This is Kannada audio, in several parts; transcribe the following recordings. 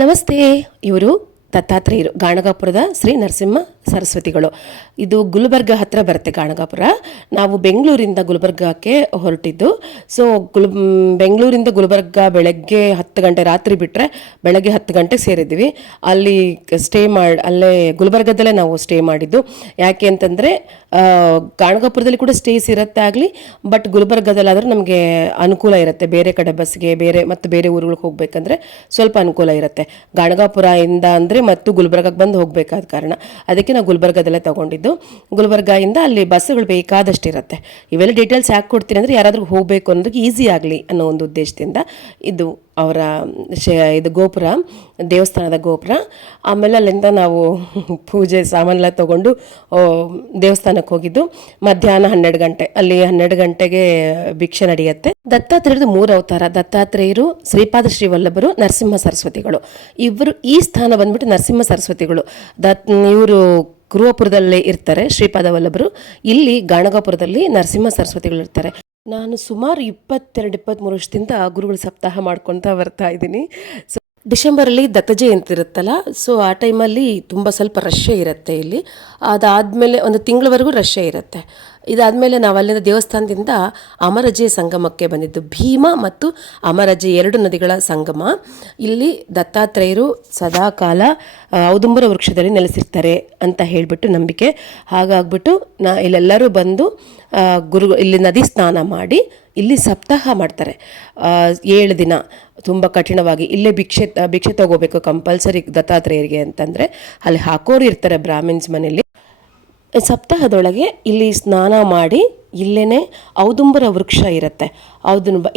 ನಮಸ್ತೆ. ಇವರು ದತ್ತಾತ್ರೇಯರು, ಗಾಣಗಾಪುರದ ಶ್ರೀ ನರಸಿಂಹ ಸರಸ್ವತಿಗಳು. ಇದು ಗುಲ್ಬರ್ಗ ಹತ್ರ ಬರುತ್ತೆ ಗಾಣಗಾಪುರ. ನಾವು ಬೆಂಗಳೂರಿಂದ ಗುಲ್ಬರ್ಗಕ್ಕೆ ಹೊರಟಿದ್ದು. ಸೊ ಬೆಂಗಳೂರಿಂದ ಗುಲ್ಬರ್ಗ ಬೆಳಗ್ಗೆ 10 ಗಂಟೆ, ರಾತ್ರಿ ಬಿಟ್ಟರೆ ಬೆಳಗ್ಗೆ 10 ಗಂಟೆಗೆ ಸೇರಿದ್ವಿ. ಅಲ್ಲಿ ಅಲ್ಲೇ ಗುಲ್ಬರ್ಗದಲ್ಲೇ ನಾವು ಸ್ಟೇ ಮಾಡಿದ್ದು. ಯಾಕೆ ಅಂತಂದರೆ ಗಾಣಗಾಪುರದಲ್ಲಿ ಕೂಡ ಸ್ಟೇಸ್ ಇರುತ್ತೆ ಆಗಲಿ, ಬಟ್ ಗುಲ್ಬರ್ಗದಲ್ಲಾದರೂ ನಮಗೆ ಅನುಕೂಲ ಇರುತ್ತೆ. ಬೇರೆ ಕಡೆ ಬಸ್ಗೆ ಬೇರೆ ಊರುಗಳಿಗೆ ಹೋಗಬೇಕಂದ್ರೆ ಸ್ವಲ್ಪ ಅನುಕೂಲ ಇರುತ್ತೆ. ಗಾಣಗಾಪುರ ಇಂದ ಅಂದರೆ ಮತ್ತು ಗುಲ್ಬರ್ಗಕ್ಕೆ ಬಂದು ಹೋಗಬೇಕಾದ ಕಾರಣ ಅದಕ್ಕೆ ನಾವು ಗುಲ್ಬರ್ಗದಲ್ಲೇ ತೊಗೊಂಡಿದ್ದು. ಗುಲ್ಬರ್ಗದಿಂದ ಅಲ್ಲಿ ಬಸ್ಸುಗಳು ಬೇಕಾದಷ್ಟು ಇರುತ್ತೆ. ಇವೆಲ್ಲ ಡೀಟೇಲ್ಸ್ ಯಾಕೆ ಕೊಡ್ತೀನಿ ಅಂದರೆ ಯಾರಾದರೂ ಹೋಗಬೇಕು ಅನ್ನೋದಕ್ಕೆ ಈಸಿ ಆಗಲಿ ಅನ್ನೋ ಒಂದು ಉದ್ದೇಶದಿಂದ. ಇದು ಅವರ ಇದು ಗೋಪುರ, ದೇವಸ್ಥಾನದ ಗೋಪುರ. ಆಮೇಲೆ ಅಲ್ಲಿಂದ ನಾವು ಪೂಜೆ ಸಾಮಾನೆಲ್ಲ ತೊಗೊಂಡು ದೇವಸ್ಥಾನಕ್ಕೆ ಹೋಗಿದ್ದು. ಮಧ್ಯಾಹ್ನ 12 ಗಂಟೆ, ಅಲ್ಲಿ 12 ಗಂಟೆಗೆ ಭಿಕ್ಷೆ ನಡೆಯುತ್ತೆ. ದತ್ತಾತ್ರೇಯರದು 3 ಅವತಾರ. ದತ್ತಾತ್ರೇಯರು, ಶ್ರೀಪಾದ ಶ್ರೀವಲ್ಲಭರು, ನರಸಿಂಹ ಸರಸ್ವತಿಗಳು. ಇವರು ಈ ಸ್ಥಾನ ಬಂದ್ಬಿಟ್ಟು ನರಸಿಂಹ ಸರಸ್ವತಿಗಳು. ಇವರು ಕುರುವಪುರದಲ್ಲೇ ಇರ್ತಾರೆ ಶ್ರೀಪಾದ ವಲ್ಲಭರು. ಇಲ್ಲಿ ಗಾಣಗಾಪುರದಲ್ಲಿ ನರಸಿಂಹ ಸರಸ್ವತಿಗಳು ಇರ್ತಾರೆ. ನಾನು ಸುಮಾರು 22-23 ವರ್ಷದಿಂದ ಗುರುಗಳ ಸಪ್ತಾಹ ಮಾಡ್ಕೊತಾ ಬರ್ತಾ ಇದ್ದೀನಿ. ಸೊ ಡಿಸೆಂಬರಲ್ಲಿ ದತ್ತ ಜಯಂತಿ ಇರುತ್ತಲ್ಲ, ಸೊ ಆ ಟೈಮಲ್ಲಿ ತುಂಬ ಸ್ವಲ್ಪ ರಶ್ಶೇ ಇರುತ್ತೆ ಇಲ್ಲಿ. ಅದಾದಮೇಲೆ ಒಂದು ತಿಂಗಳವರೆಗೂ ರಶ್ಶೇ ಇರುತ್ತೆ. ಇದಾದಮೇಲೆ ನಾವು ಅಲ್ಲಿಂದ ದೇವಸ್ಥಾನದಿಂದ ಅಮರಜೆ ಸಂಗಮಕ್ಕೆ ಬಂದಿದ್ದು. ಭೀಮಾ ಮತ್ತು ಅಮರಜೆ 2 ನದಿಗಳ ಸಂಗಮ. ಇಲ್ಲಿ ದತ್ತಾತ್ರೇಯರು ಸದಾಕಾಲ ಔದುಂಬರ ವೃಕ್ಷದಲ್ಲಿ ನೆಲೆಸಿರ್ತಾರೆ ಅಂತ ಹೇಳಿಬಿಟ್ಟು ನಂಬಿಕೆ. ಹಾಗಾಗ್ಬಿಟ್ಟು ಇಲ್ಲೆಲ್ಲರೂ ಬಂದು ಇಲ್ಲಿ ನದಿ ಸ್ನಾನ ಮಾಡಿ ಇಲ್ಲಿ ಸಪ್ತಾಹ ಮಾಡ್ತಾರೆ 7 ದಿನ. ತುಂಬ ಕಠಿಣವಾಗಿ ಇಲ್ಲೇ ಭಿಕ್ಷೆ ತಗೋಬೇಕು ಕಂಪಲ್ಸರಿ ದತ್ತಾತ್ರೇಯರಿಗೆ ಅಂತಂದರೆ. ಅಲ್ಲಿ ಹಾಕೋರು ಇರ್ತಾರೆ ಬ್ರಾಹ್ಮಿನ್ಸ್ ಮನೇಲಿ. ಸಪ್ತಾಹದೊಳಗೆ ಇಲ್ಲಿ ಸ್ನಾನ ಮಾಡಿ ಇಲ್ಲೇ ಔದುಂಬರ ವೃಕ್ಷ ಇರುತ್ತೆ.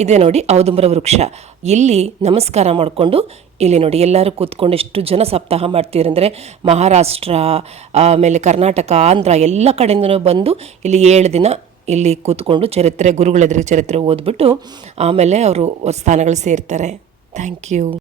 ಇದೆ ನೋಡಿ ಔದುಂಬರ ವೃಕ್ಷ. ಇಲ್ಲಿ ನಮಸ್ಕಾರ ಮಾಡಿಕೊಂಡು ಇಲ್ಲಿ ನೋಡಿ ಎಲ್ಲರೂ ಕೂತ್ಕೊಂಡು ಎಷ್ಟು ಜನ ಸಪ್ತಾಹ ಮಾಡ್ತೀರಂದರೆ ಮಹಾರಾಷ್ಟ್ರ, ಆಮೇಲೆ ಕರ್ನಾಟಕ, ಆಂಧ್ರ ಎಲ್ಲ ಕಡೆಯಿಂದನೂ ಬಂದು ಇಲ್ಲಿ 7 ದಿನ ಇಲ್ಲಿ ಕೂತ್ಕೊಂಡು ಗುರುಗಳೆದುರಿಗೆ ಚರಿತ್ರೆ ಓದ್ಬಿಟ್ಟು ಆಮೇಲೆ ಅವರು ಸ್ಥಾನಗಳು ಸೇರ್ತಾರೆ. Thank you.